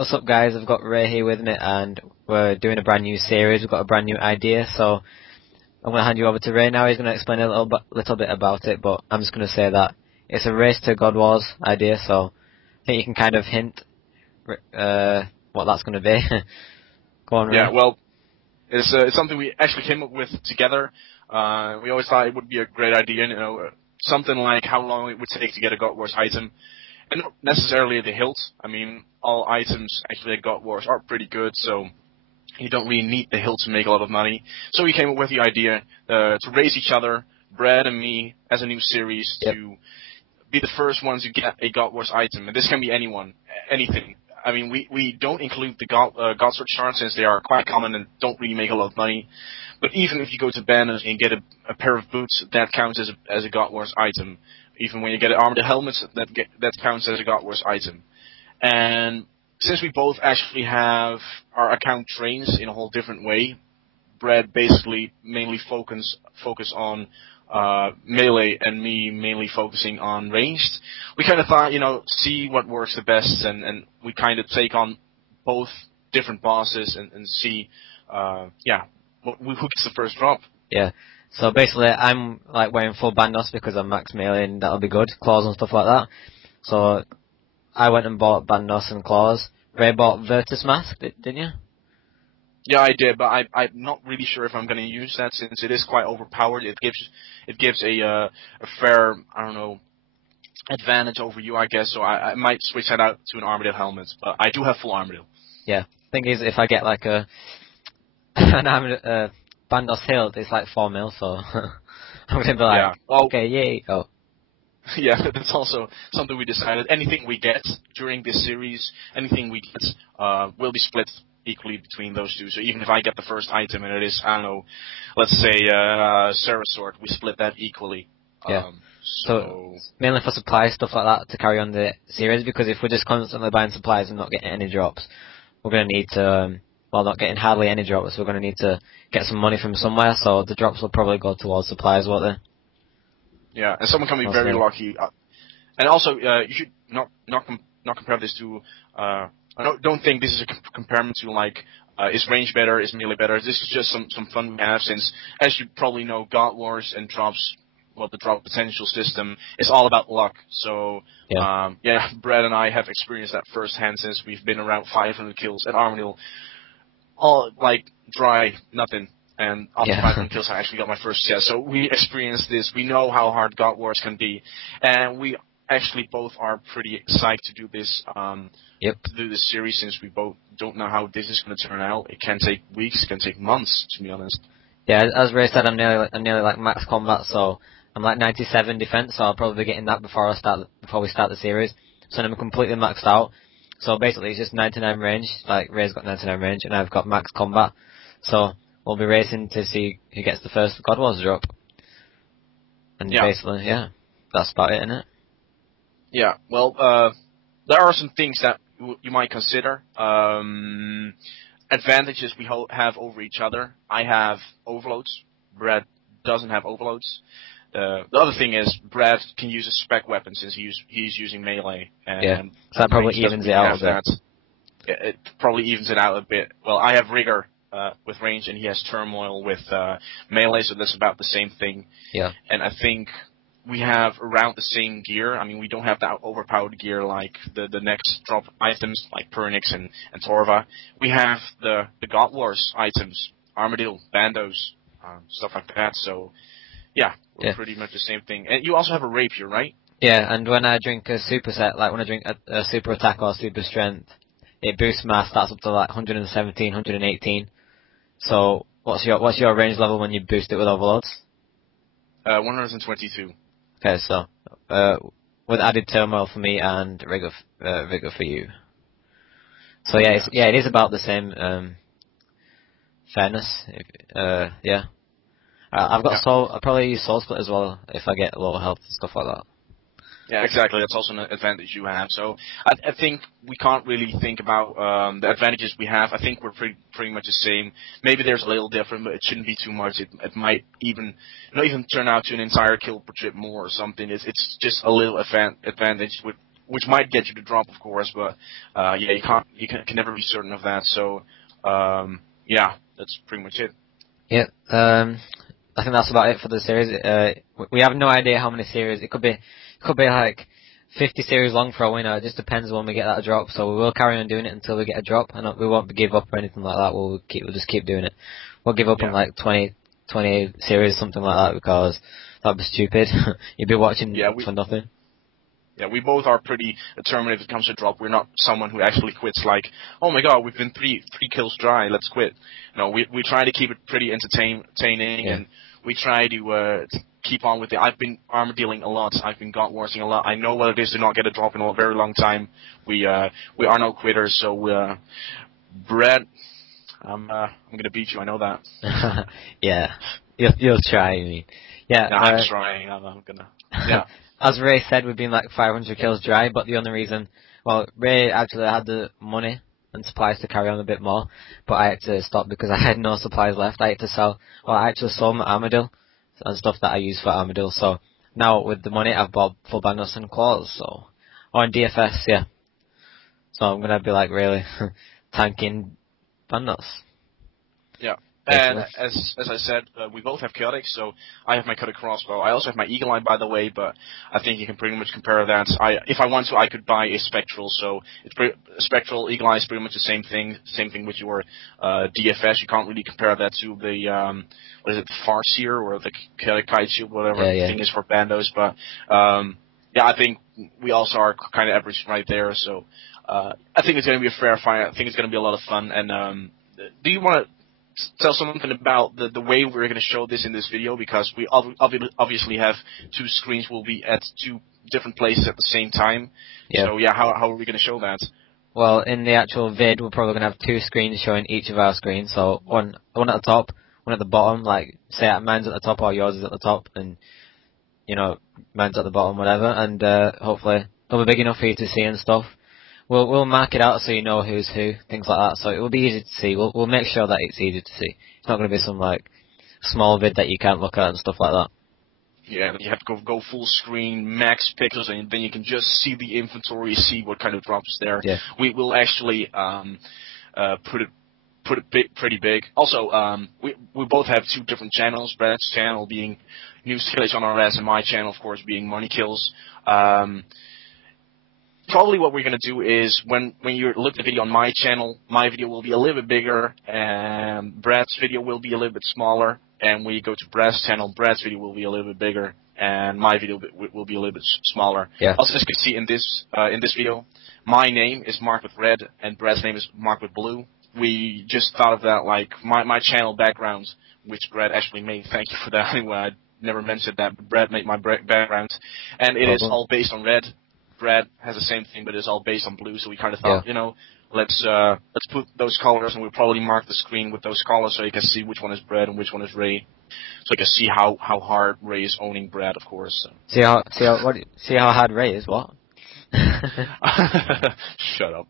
what's up guys, I've got Ray here with me and we're doing a brand new series, we've got a brand new idea, so I'm going to hand you over to Ray now. He's going to explain a little bit about it, but I'm just going to say that it's a race to Godwars idea, so I think you can kind of hint what that's going to be. Go on, Ray. Yeah, well, it's something we actually came up with together. We always thought it would be a great idea, something like how long it would take to get a Godwars item. And not necessarily the hilt. I mean, all items actually at Godwars are pretty good, so you don't really need the hilt to make a lot of money. So we came up with the idea to race each other, Brad and me, as a new series, to be the first ones to get a Godwars item. And this can be anyone, anything. I mean, we don't include the Godsword shards since they are quite common and don't really make a lot of money. But even if you go to Bandit and get a pair of boots, that counts as a Godwars item. Even when you get an armored helmet, that counts as a Godwars item. And since we both actually have our account trains in a whole different way, Brad basically mainly focus on melee and me mainly focusing on ranged, we kind of thought, see what works the best, and we kind of take on both different bosses and see, who gets the first drop. Yeah. So basically, I'm like wearing full bandos because I'm max melee, and that'll be good. Claws and stuff like that. So I went and bought bandos and claws. Ray bought Virtus Mask, didn't you? Yeah, I did, but I'm not really sure if I'm going to use that since it is quite overpowered. It gives a fair, advantage over you, I guess. So I might switch that out to an Armadale helmet, but I do have full Armadale. Yeah. Thing is, if I get like an Bandos hilt, it's like 4 mil, so I'm gonna be like, okay, yay. Oh. Yeah, that's also something we decided. Anything we get during this series, anything we get, will be split equally between those two. So even if I get the first item and it is, let's say, Sarah Sword, we split that equally. Yeah. So mainly for supplies, stuff like that, to carry on the series, because if we're just constantly buying supplies and not getting any drops, we're gonna need to, not getting hardly any drops, we're gonna need to get some money from somewhere, so the drops will probably go towards supplies, won't they? Yeah, and someone can be very lucky. And also, you should not compare this to. I don't think this is a comparison to like is range better, is melee better. This is just some fun we have since, as you probably know, Godwars and drops. Well, the drop potential system is all about luck. So Brad and I have experienced that firsthand since we've been around 500 kills at Armadale. All like dry, nothing. And after 500 kills, I actually got my first chest. So we experienced this. We know how hard Godwars can be, and we actually both are pretty psyched to do this. To do this series, since we both don't know how this is going to turn out. It can take weeks, it can take months, to be honest. Yeah, as Ray said, I'm nearly like max combat, so I'm like 97 defense. So I'll probably be getting that before we start the series. So I'm completely maxed out. So basically, it's just 99 range. Like Ray's got 99 range, and I've got max combat. So we'll be racing to see who gets the first Godwars drop. And basically, that's about it, innit? Yeah, well, there are some things that you might consider. Advantages we have over each other. I have overloads. Brad doesn't have overloads. The other thing is, Brad can use a spec weapon since he's using melee. And so that probably evens it out a bit. It probably evens it out a bit. Well, I have Rigor with range, and he has Turmoil with melee, so that's about the same thing. Yeah. And I think we have around the same gear. I mean, we don't have that overpowered gear like the next drop items, like Pernix and Torva. We have the Godwars items, Armadale, Bandos, stuff like that. So, we're pretty much the same thing. And you also have a rapier, right? Yeah, and when I drink a super set, like when I drink a super attack or super strength, it boosts my stats up to like 117, 118. So, what's your range level when you boost it with overloads? 122. Okay, so with added turmoil for me and rigor for you. So it is about the same fairness. I've got I'll probably use Soul Split as well if I get low health and stuff like that. Yeah, exactly. That's also an advantage you have. So I think we can't really think about the advantages we have. I think we're pretty much the same. Maybe there's a little different, but it shouldn't be too much. It might even turn out to an entire kill per trip more or something. It's just a little advantage which might get you to drop, of course, but yeah, you can never be certain of that. So yeah, that's pretty much it. Yeah. I think that's about it for the series. We have no idea how many series. It could be like 50 series long for a winner. It just depends when we get that drop. So we will carry on doing it until we get a drop, and we won't give up or anything like that. We'll just keep doing it. We'll give up on like 20 series, something like that, because that'd be stupid. You'd be watching for nothing. Yeah, we both are pretty determined if it comes to drop. We're not someone who actually quits like, oh my god, we've been three kills dry, let's quit. No, we try to keep it pretty entertaining, and we try to keep on with it. I've been armor dealing a lot. I've been Godwarsing a lot. I know what it is to not get a drop in a very long time. We are no quitters. So, Brett, I'm gonna beat you. I know that. Yeah, you'll try. I mean, yeah. No, I'm trying. I'm gonna. Yeah. As Ray said, we've been like 500 kills dry, but the only reason, well, Ray actually had the money and supplies to carry on a bit more, but I had to stop because I had no supplies left. I had to sell, well, I actually sold my armadillo and stuff that I use for armadillo, so now with the money I've bought full bandits and claws, so, or in DFS, yeah. So I'm gonna be like really tanking bandits. Yeah. And as I said, we both have chaotic, so I have my chaotic crossbow. I also have my eagle eye, by the way, but I think you can pretty much compare that. If I want to, I could buy a spectral. So it's spectral eagle eye is pretty much the same thing. Same thing with your DFS. You can't really compare that to the what is it, Farseer or the chaotic kite shield, whatever the thing is for bandos. But yeah, I think we also are kind of average right there. So I think it's going to be a fair fight. I think it's going to be a lot of fun. And do you want to tell something about the way we're going to show this in this video, because we obviously have two screens. We'll be at two different places at the same time. Yeah. So yeah, how are we going to show that? Well, in the actual vid, we're probably going to have two screens showing each of our screens. So one at the top, one at the bottom. Like say mine's at the top or yours is at the top, and you know mine's at the bottom, whatever. And hopefully they'll be big enough for you to see and stuff. We'll mark it out so you know who's who, things like that. So it will be easy to see. We'll make sure that it's easy to see. It's not going to be some like small vid that you can't look at and stuff like that. Yeah, you have to go full screen, max pixels, and then you can just see the inventory, see what kind of drops there. Yeah. We will actually put it pretty big. Also, we both have two different channels. Brett's channel being News Killage on RS, and my channel, of course, being Money Kills. Probably what we're going to do is when you look at the video on my channel, my video will be a little bit bigger, and Brad's video will be a little bit smaller. And when you go to Brad's channel, Brad's video will be a little bit bigger, and my video will be a little bit smaller. Yeah. Also, as you can see in this video, my name is marked with red, and Brad's name is marked with blue. We just thought of that, like my channel background, which Brad actually made. Thank you for that. Anyway, I never mentioned that, but Brad made my background, and it is all based on red. Brad has the same thing, but it's all based on blue, so we kind of thought, let's put those colors, and we'll probably mark the screen with those colors so you can see which one is Brad and which one is Ray, so you can see how hard Ray is owning Brad, of course. So. See how hard Ray is? What? Shut up.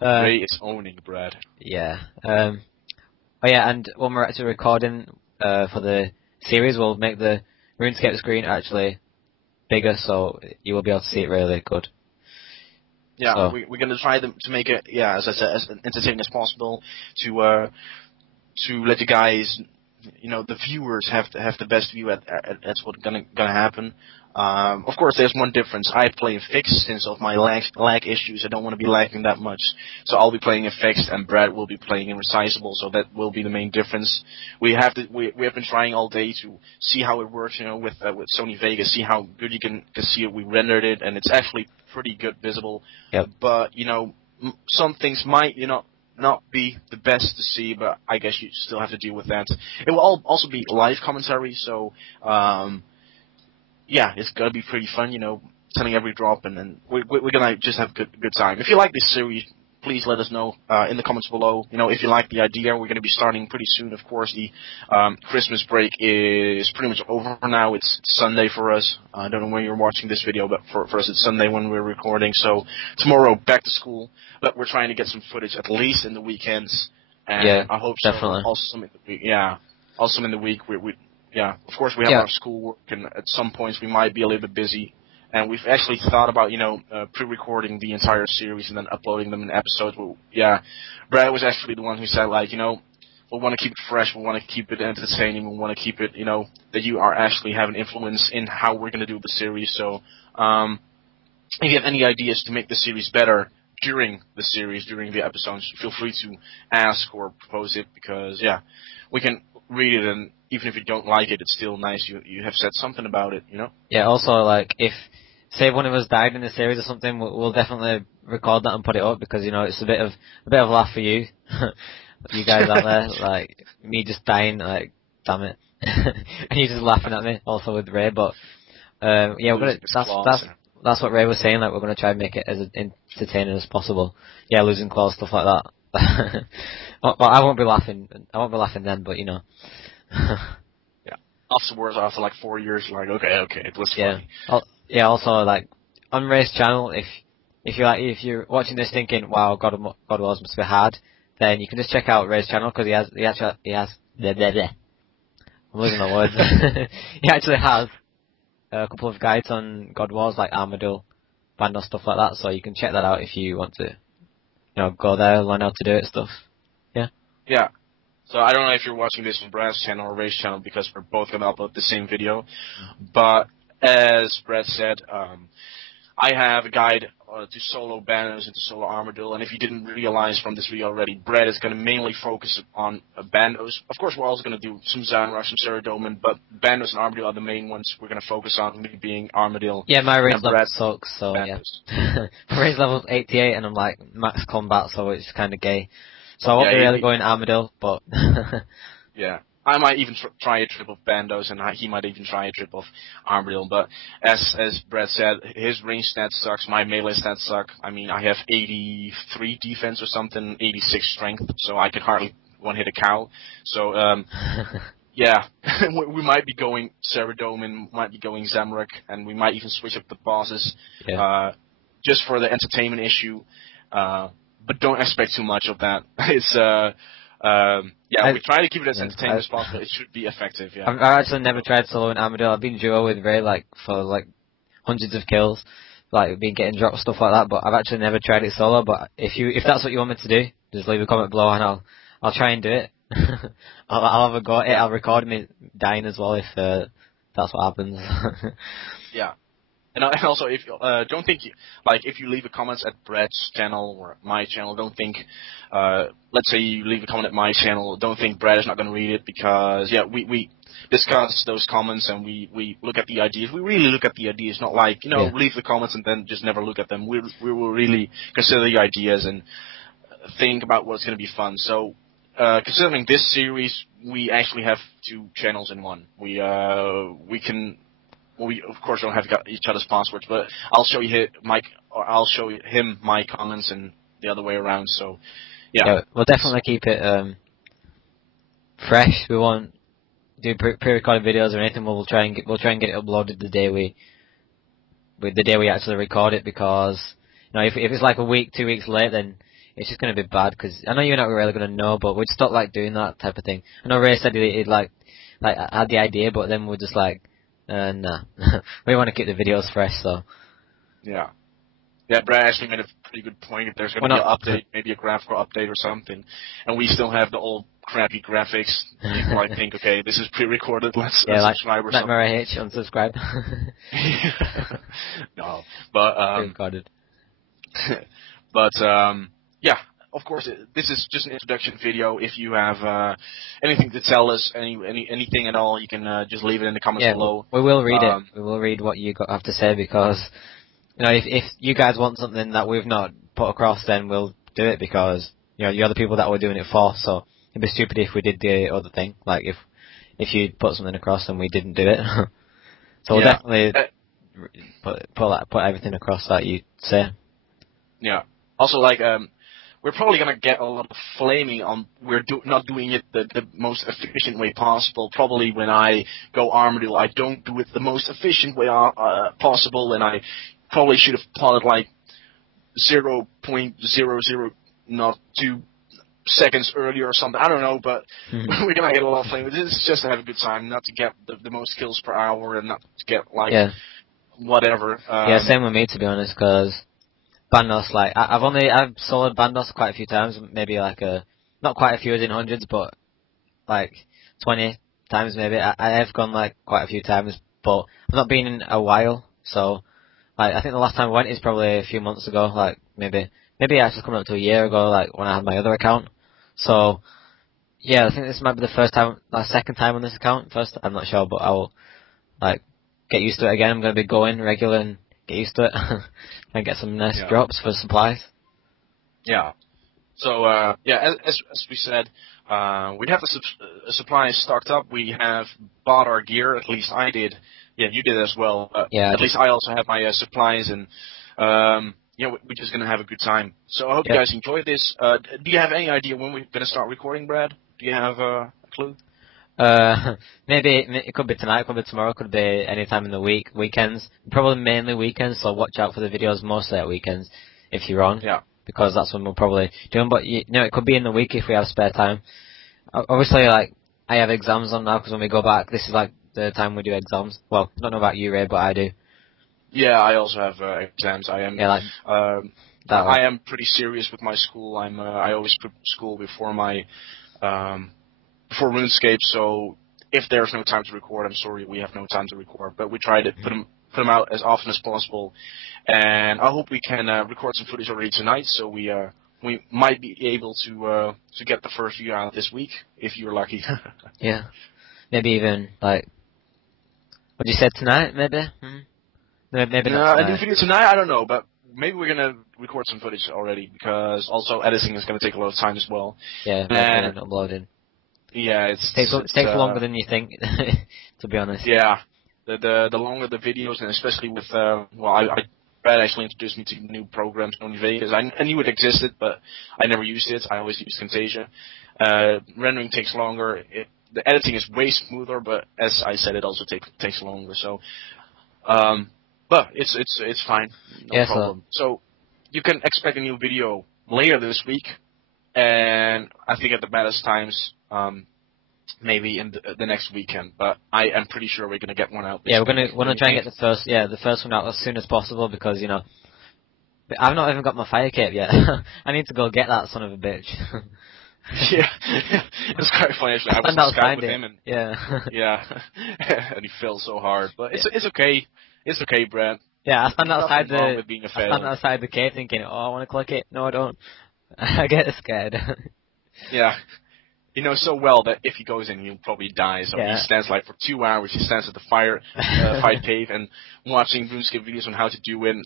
Ray is owning Brad. Yeah. Oh yeah, and when we're actually recording for the series, we'll make the RuneScape screen actually bigger, so you will be able to see it really good. Yeah, so. We're going to try to make it, as I said, as entertaining as possible to let you guys, the viewers have the best view at what's gonna happen. Of course, there's one difference. I play in fixed since of my lag issues. I don't want to be lagging that much, so I'll be playing in fixed, and Brad will be playing in resizable. So that will be the main difference. We have been trying all day to see how it works, with Sony Vegas, see how good you can see it. We rendered it, and it's actually pretty good visible. Yep. But some things might not be the best to see, but I guess you still have to deal with that. It will also be live commentary, so. Yeah, it's gonna be pretty fun, telling every drop, and then we're gonna just have a good time. If you like this series, please let us know in the comments below. If you like the idea, we're gonna be starting pretty soon. Of course, the Christmas break is pretty much over now. It's Sunday for us. I don't know when you're watching this video, but for us, it's Sunday when we're recording. So tomorrow, back to school. But we're trying to get some footage at least in the weekends, and I hope definitely. So. Also some in the week. Yeah, also in the week we. Yeah, of course we have our schoolwork, and at some points we might be a little bit busy, And we've actually thought about, pre-recording the entire series and then uploading them in episodes. Well, yeah, Brad was actually the one who said, like, we want to keep it fresh, we want to keep it entertaining, we want to keep it, that you are actually having influence in how we're going to do the series. So, if you have any ideas to make the series better during the series, during the episodes, feel free to ask or propose it, because, yeah, we can read it, and even if you don't like it, it's still nice you have said something about it, Yeah, also, like, if, say one of us died in the series or something, we'll definitely record that and put it up, because, it's a bit of a laugh for you. You guys out there, like, me just dying, like, damn it. And you just laughing at me, also with Ray, but, yeah, that's what Ray was saying, like, we're gonna try and make it as entertaining as possible. Yeah, losing claws, stuff like that. Well, I won't be laughing then, but, Yeah. Afterwards, after like 4 years, like, okay, it was funny. Yeah, also, like, on Ray's channel, if you're watching this thinking, wow, Godwars must be hard, then you can just check out Ray's channel, because he has, I'm losing my words. He actually has a couple of guides on Godwars, like Armadillo, Bando, stuff like that, so you can check that out if you want to, go there, learn how to do it, stuff. Yeah. Yeah. So I don't know if you're watching this on Brad's channel or Ray's channel, because we're both going to upload the same video. But as Brad said, I have a guide to solo Bandos and to solo Armadillo, and if you didn't realize from this video already, Brad is going to mainly focus on Bandos. Of course, we're also going to do some Zanrush, some Ceradomin, but Bandos and Armadillo are the main ones we're going to focus on, me being Armadillo. Yeah, my race level sucks, so Bandos. Yeah. My race level's 88, and I'm like max combat, so it's kind of gay. So I won't be really going Armadillo, but... Yeah. I might even try a trip of Bandos, and he might even try a trip of Armadillo. But as Brad said, his range stats sucks. My melee stats suck. I mean, I have 83 defense or something, 86 strength, so I could hardly one-hit a cow. So, yeah, we might be going Ceradomin, might be going Zamorak, and we might even switch up the bosses, just for the entertainment issue. But don't expect too much of that. It's we try to keep it as entertaining as possible. It should be effective. Yeah. I've actually never tried soloing Armadillo. I've been duo with Ray for hundreds of kills, been getting dropped, stuff like that. But I've actually never tried it solo. But if that's what you want me to do, just leave a comment below and I'll try and do it. I'll have a go at it. I'll record me dying as well if that's what happens. Yeah. And also, if don't think if you leave a comment at Brad's channel or my channel, don't think. Let's say you leave a comment at my channel, don't think Brad is not going to read it, because we discuss those comments and we look at the ideas. We really look at the ideas, not leave the comments and then just never look at them. We will really consider the ideas and think about what's going to be fun. So, considering this series, we actually have 2 channels in one. We of course don't have each other's passwords, but I'll show you I'll show him my comments and the other way around. So, yeah, we'll definitely keep it fresh. We won't do pre-recorded videos or anything. We'll try and get it uploaded the day we actually record it, because if it's like a week, 2 weeks late, then it's just going to be bad. Because I know you're not really going to know, but we'd stop doing that type of thing. I know Ray said he'd had the idea, but then we're just nah. We want to keep the videos fresh, so. Yeah. Yeah, Brad actually made a pretty good point. If there's going to be an update, maybe a graphical update or something, and we still have the old crappy graphics, people might think, okay, this is pre-recorded, let's subscribe or something. Nightmare H, unsubscribe. No, but, pre-recorded. But, yeah. Of course, this is just an introduction video. If you have anything to tell us, anything at all, you can just leave it in the comments below. We will read it. We will read what you have to say, because if you guys want something that we've not put across, then we'll do it, because you're the people that we're doing it for. So it'd be stupid if we did the other thing, like if you put something across and we didn't do it. So we'll definitely put everything across that you say. Yeah. Also, we're probably going to get a lot of flaming on we're not doing it the most efficient way possible. Probably when I go Armadillo, I don't do it the most efficient way possible, and I probably should have plotted 0.0002 seconds earlier or something. I don't know, but we're going to get a lot of flaming. This is just to have a good time, not to get the most kills per hour, and not to get whatever. Yeah, same with me, to be honest, because Bandos, like, I've soloed Bandos quite a few times, maybe like not quite a few as in hundreds, but like 20 times maybe. I have gone like quite a few times, but I've not been in a while, so like I think the last time I went is probably a few months ago, like maybe actually coming up to a year ago, like when I had my other account. So yeah, I think this might be the second time on this account. First, I'm not sure, but I'll like get used to it again. I'm going to be going regular and get used to it and get some nice drops for supplies. Yeah. So as we said, we have the supplies stocked up. We have bought our gear. At least I did. Yeah, you did as well. Yeah. At least I also have my supplies, and we're just gonna have a good time. So I hope you guys enjoyed this. Do you have any idea when we're gonna start recording, Brad? Do you have a clue? Maybe it could be tonight, it could be tomorrow, it could be any time in the weekends. Probably mainly weekends, so watch out for the videos mostly at weekends if you're on. Yeah. Because that's when we'll probably do them. But it could be in the week if we have spare time. Obviously, like I have exams on now because when we go back, this is like the time we do exams. Well, I don't know about you, Ray, but I do. Yeah, I also have exams. I am. Yeah, I am pretty serious with my school. I always put school before my before RuneScape. So if there's no time to record, I'm sorry, we have no time to record. But we try to put them out as often as possible. And I hope we can record some footage already tonight. So we might be able to get the first video out this week if you're lucky. Yeah, maybe even like what you said tonight, maybe. Maybe not a new video tonight. I don't know, but maybe we're gonna record some footage already because also editing is gonna take a lot of time as well. Yeah, and uploading. Yeah, it takes longer than you think, to be honest. Yeah, the longer the videos, and especially with Brad actually introduced me to new programs, Only Vegas. I knew it existed, but I never used it. I always used Camtasia. Rendering takes longer. The editing is way smoother, but as I said, it also takes longer. So, but it's fine, no problem. So you can expect a new video later this week, and I think at the baddest times, maybe in the next weekend. But I am pretty sure we're gonna get one out. Yeah, we're gonna try and get the first one out as soon as possible because I've not even got my fire cape yet. I need to go get that son of a bitch. Yeah, it's quite funny actually. I was on Skype with him, and yeah, and he fell so hard. But it's okay. It's okay, Brad. Yeah, I stand outside the cave thinking, oh, I want to click it. No, I don't. I get scared. Yeah. He knows so well that if he goes in, he'll probably die. So he stands like for 2 hours. He stands at the fire cave and watching RuneScape videos on how to do it.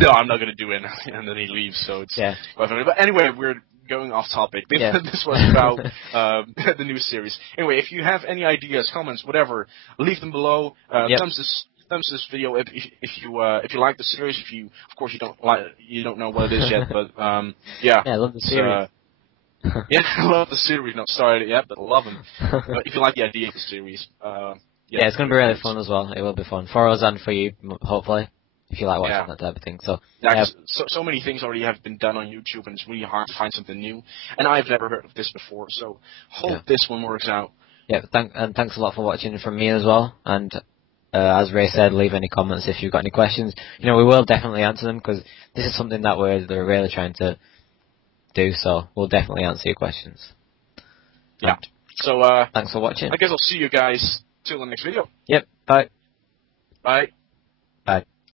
No, I'm not going to do it. And then he leaves. So it's quite funny. But anyway, we're going off topic. This was about the new series. Anyway, if you have any ideas, comments, whatever, leave them below. Thumbs this video if you like the series. If you, of course, you don't know what it is yet, but I love the series. I love the series. Not started it yet, but I love them. If you like the idea of the series, it's going to be really fun as well. It will be fun for us and for you, hopefully, if you like watching that type of thing. So so many things already have been done on YouTube, and it's really hard to find something new. And I've never heard of this before, so hope this one works out. Yeah, thanks a lot for watching from me as well. And as Ray said, leave any comments if you've got any questions. We will definitely answer them because this is something that they're really trying to do. So we'll definitely answer your questions. Yeah. So thanks for watching. I guess I'll see you guys till the next video. Yep. Bye. Bye.